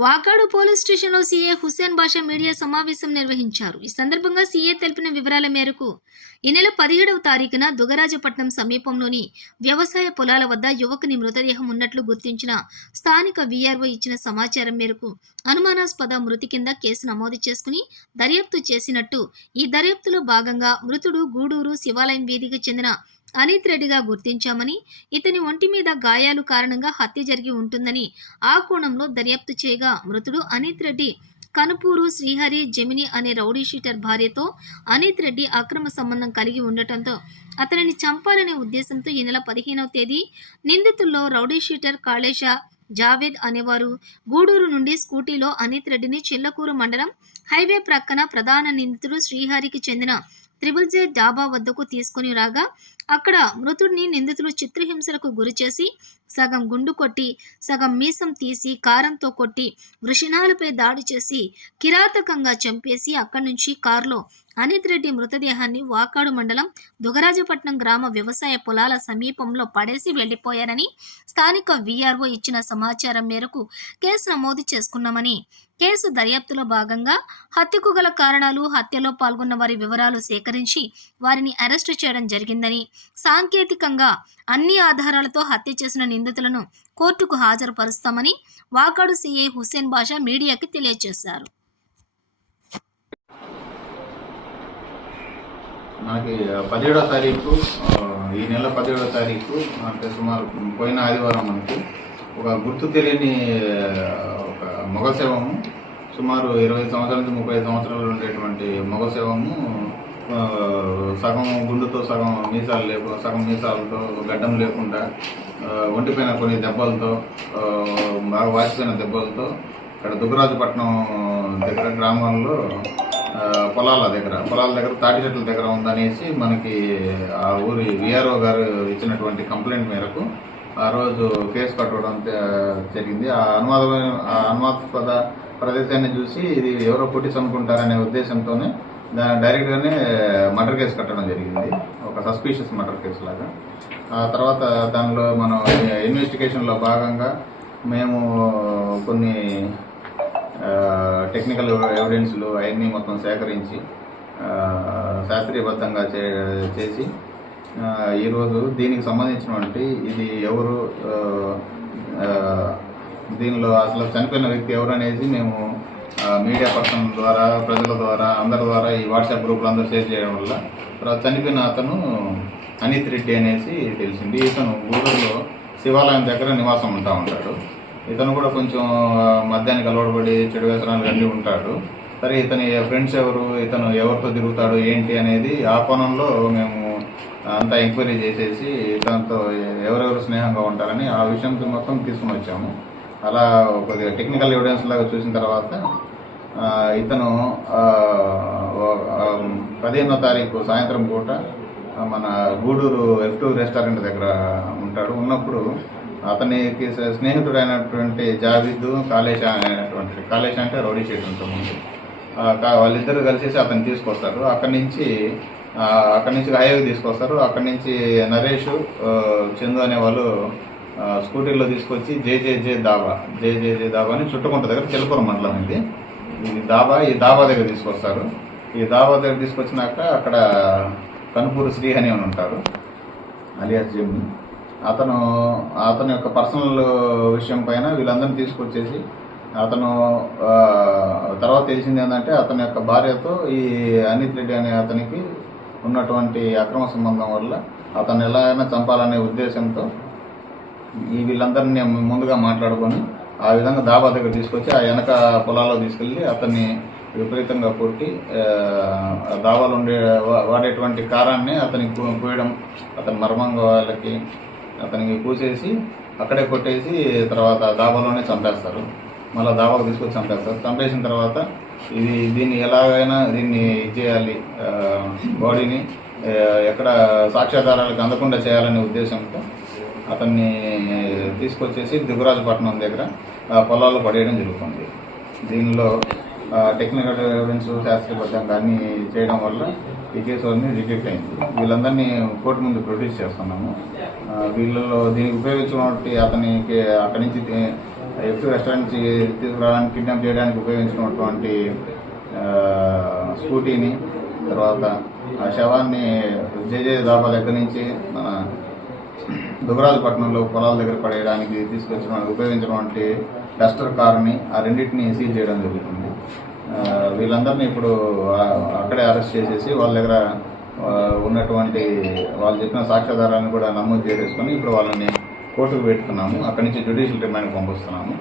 Vakadu police స్టేషన్లో CA Hussain Basha media సమావేశం నిర్వహించారు. ఈ సందర్భంగా సీఏ తెలిపిన వివరాల మేరకు ఈ నెల పదిహేడవ తారీఖున దుగరాజపట్నం సమీపంలోని వ్యవసాయ పొలాల వద్ద యువకుని మృతదేహం ఉన్నట్లు గుర్తించిన స్థానిక వీఆర్ఓ ఇచ్చిన సమాచారం మేరకు అనుమానాస్పద మృతి కింద కేసు నమోదు చేసుకుని దర్యాప్తు చేసినట్టు ఈ దర్యాప్తులో భాగంగా మృతుడు గూడూరు శివాలయం వీధికి చెందిన అనిత్ రెడ్డిగా గుర్తించామని ఇతని ఒంటి మీద గాయాలు కారణంగా హత్య జరిగి ఉంటుందని ఆ కోణంలో దర్యాప్తు చేయగా మృతుడు అనిత్ రెడ్డి కనుపూరు శ్రీహరి జమిని అనే రౌడీ షీటర్ భార్యతో అనిత్ రెడ్డి అక్రమ సంబంధం కలిగి ఉండటంతో అతనిని చంపాలనే ఉద్దేశంతో ఈ నెల పదిహేనవ తేదీ నిందితుల్లో రౌడీ షీటర్ కాళేశ జావేద్ అనేవారు గూడూరు నుండి స్కూటీలో అనిత్ రెడ్డిని చిల్లకూరు మండలం హైవే ప్రక్కన ప్రధాన నిందితుడు శ్రీహరికి చెందిన త్రిబుల్ జే డాబా వద్దకు తీసుకొని రాగా అక్కడ మృతుడిని నిందితులు చిత్రహింసలకు గురిచేసి సగం గుండు కొట్టి సగం మీసం తీసి కారంతో కొట్టి వృషణాలపై దాడి చేసి కిరాతకంగా చంపేసి అక్కడి నుంచి కారులో అనిత్ రెడ్డి మృతదేహాన్ని వాకాడు మండలం దుగరాజపట్నం గ్రామ వ్యవసాయ పొలాల సమీపంలో పడేసి వెళ్ళిపోయారని స్థానిక వీఆర్ఓ ఇచ్చిన సమాచారం మేరకు కేసు నమోదు చేసుకున్నామని కేసు దర్యాప్తులో భాగంగా హత్యకు గల కారణాలు హత్యలో పాల్గొన్న వారి వివరాలు సేకరించి వారిని అరెస్టు చేయడం జరిగిందని సాంకేతికంగా అన్ని ఆధారాలతో హత్య చేసిన నిందితులను కోర్టుకు హాజరుపరుస్తామని వాకాడు సీఐ హుస్సేన్ బాషా మీడియాకి తెలియజేశారు. నాకు పదిహేడో తారీఖు ఈ నెల పదిహేడో తారీఖు అంటే సుమారు పోయిన ఆదివారం మనకి ఒక గుర్తు తెలియని ఒక మగ శవము సుమారు ఇరవై సంవత్సరాల నుంచి ముప్పై సంవత్సరాలు ఉండేటువంటి మగ శవము సగం గుండుతో సగం మీసాలు లేకు సగం మీసాలతో గడ్డం లేకుండా ఒంటిపోయిన ఒంటిపైన కొన్ని దెబ్బలతో బాగా వాసిపోయిన దెబ్బలతో ఇక్కడ దుగ్గరాజుపట్నం దగ్గర గ్రామాల్లో పొలాల దగ్గర పొలాల దగ్గర తాటి చెట్ల దగ్గర ఉందనేసి మనకి ఆ ఊరి విఆర్ఓ గారు ఇచ్చినటువంటి కంప్లైంట్ మేరకు ఆ రోజు కేసు కట్టడం జరిగింది. ఆ అనువాదమైన ఆ అనువాదాస్పద ప్రదేశాన్ని చూసి ఇది ఎవరో పుట్టించనుకుంటారనే ఉద్దేశంతోనే డైరెక్ట్గానే మర్డర్ కేసు కట్టడం జరిగింది. ఒక సస్పీషియస్ మర్డర్ కేసు లాగా. ఆ తర్వాత దానిలో మనం ఇన్వెస్టిగేషన్లో భాగంగా మేము కొన్ని టెక్నికల్ ఎవిడెన్స్లు అవన్నీ మొత్తం సేకరించి శాస్త్రీయబద్ధంగా చే చేసి ఈరోజు దీనికి సంబంధించినటువంటి ఇది ఎవరు దీనిలో అసలు చనిపోయిన వ్యక్తి ఎవరు అనేది మేము మీడియా పర్సన్ ద్వారా ప్రజల ద్వారా అందరి ద్వారా ఈ వాట్సాప్ గ్రూప్లో అందరూ షేర్ చేయడం వల్ల తర్వాత చనిపోయిన అతను అనిత్ రెడ్డి అనేసి తెలిసింది. ఇతను ఊరిలో శివాలయం దగ్గర నివాసం ఉంటా ఉంటాడు. ఇతను కూడా కొంచెం మధ్యాహ్నం మద్యానికి అలవాటుపడి చెడు వ్యసనాలు అన్నీ ఉంటాడు. సరే ఇతని ఫ్రెండ్స్ ఎవరు ఇతను ఎవరితో తిరుగుతాడు ఏంటి అనేది ఆ కోణంలో మేము అంతా ఎంక్వైరీ చేసేసి ఇతనితో ఎవరెవరు స్నేహంగా ఉంటారని ఆ విషయం మొత్తం తీసుకుని వచ్చాము. అలా కొద్దిగా టెక్నికల్ ఎవిడెన్స్ లాగా చూసిన తర్వాత ఇతను పదిహేనో తారీఖు సాయంత్రం పూట మన గూడూరు ఎఫ్ టూ రెస్టారెంట్ దగ్గర ఉంటాడు. ఉన్నప్పుడు అతనికి స్నేహితుడు స్నేహితుడైనటువంటి జావిద్ కాళేశ అనేటువంటి కాళేశ అంటే రౌడీ షీట్ ఉంటుంది. కా- వాళ్ళిద్దరు కలిసేసి అతను తీసుకొస్తారు. అక్కడి నుంచి అక్కడి నుంచి హైవేకి తీసుకొస్తారు. అక్కడి నుంచి నరేష్ చందు అనే వాళ్ళు స్కూటీలో తీసుకొచ్చి జే జే జే దాబా జే జే జే దాబా అని చుట్టుకుంట దగ్గర చిలకూరు మండలం ఇది. ఇది దాబా ఈ దాబా దగ్గర తీసుకొస్తారు. ఈ దాబా దగ్గర తీసుకొచ్చినాక అక్కడ కనుపూరు శ్రీ అని ఉంటారు అలియాస్ జమ్మి అతను అతని యొక్క పర్సనల్ విషయం పైన వీళ్ళందరినీ తీసుకొచ్చేసి అతను తర్వాత తెలిసింది ఏంటంటే అతని యొక్క భార్యతో ఈ అనిత్ రెడ్డి అనే అతనికి ఉన్నటువంటి అక్రమ సంబంధం వల్ల అతను ఎలా అయినా చంపాలనే ఉద్దేశంతో ఈ వీళ్ళందరినీ ముందుగా మాట్లాడుకొని ఆ విధంగా దాబా దగ్గర తీసుకొచ్చి ఆ వెనక పొలాల్లో తీసుకెళ్ళి అతన్ని విపరీతంగా కొట్టి ఆ, దాబాలో ఉండే వాడేటువంటి కారాన్ని అతనికి పోయడం పూయడం అతని మర్మంగా వాళ్ళకి అతనికి పూసేసి అక్కడే కొట్టేసి తర్వాత దాబాలోనే చంపేస్తారు. మళ్ళీ దాబాకు తీసుకొచ్చి చంపేస్తారు. చంపేసిన తర్వాత ఇది దీన్ని ఎలాగైనా దీన్ని ఇది చేయాలి బాడీని ఎక్కడ సాక్ష్యాధారాలకు అందకుండా చేయాలనే ఉద్దేశంతో అతన్ని తీసుకొచ్చేసి దిగురాజపట్నం దగ్గర పొలాల్లో పడేయడం జరుగుతుంది. దీనిలో టెక్నికల్ ఎవిడెన్స్ శాస్త్రీయబద్ధంగా అన్ని చేయడం వల్ల ఈ కేసు అన్ని రిజెక్ట్ అయింది. వీళ్ళందరినీ కోర్టు ముందు ప్రొడ్యూస్ చేస్తున్నాము. వీళ్ళలో దీనికి ఉపయోగించినటువంటి అతనికి అక్కడి నుంచి ఎఫ్ రెస్టారెంట్ నుంచి తీసుకురావడానికి కిడ్నాప్ చేయడానికి ఉపయోగించినటువంటి స్కూటీని తర్వాత ఆ శవాన్ని జేజే దాబా దగ్గర నుంచి మన దుగరాజపట్నంలో పొలాల దగ్గర పడేయడానికి తీసుకొచ్చిన ఉపయోగించినటువంటి డస్టర్ కార్ని ఆ రెండింటిని సీజ్ చేయడం జరుగుతుంది. వీళ్ళందరినీ ఇప్పుడు అక్కడే అరెస్ట్ చేసేసి వాళ్ళ దగ్గర ఉన్నటువంటి వాళ్ళు చెప్పిన సాక్ష్యాధారాలను కూడా నమోదు చేసేసుకొని ఇప్పుడు వాళ్ళని కోర్టుకు పెట్టుకున్నాము. అక్కడి నుంచి జ్యుడిషియల్ రిమాండ్ పంపిస్తున్నాము.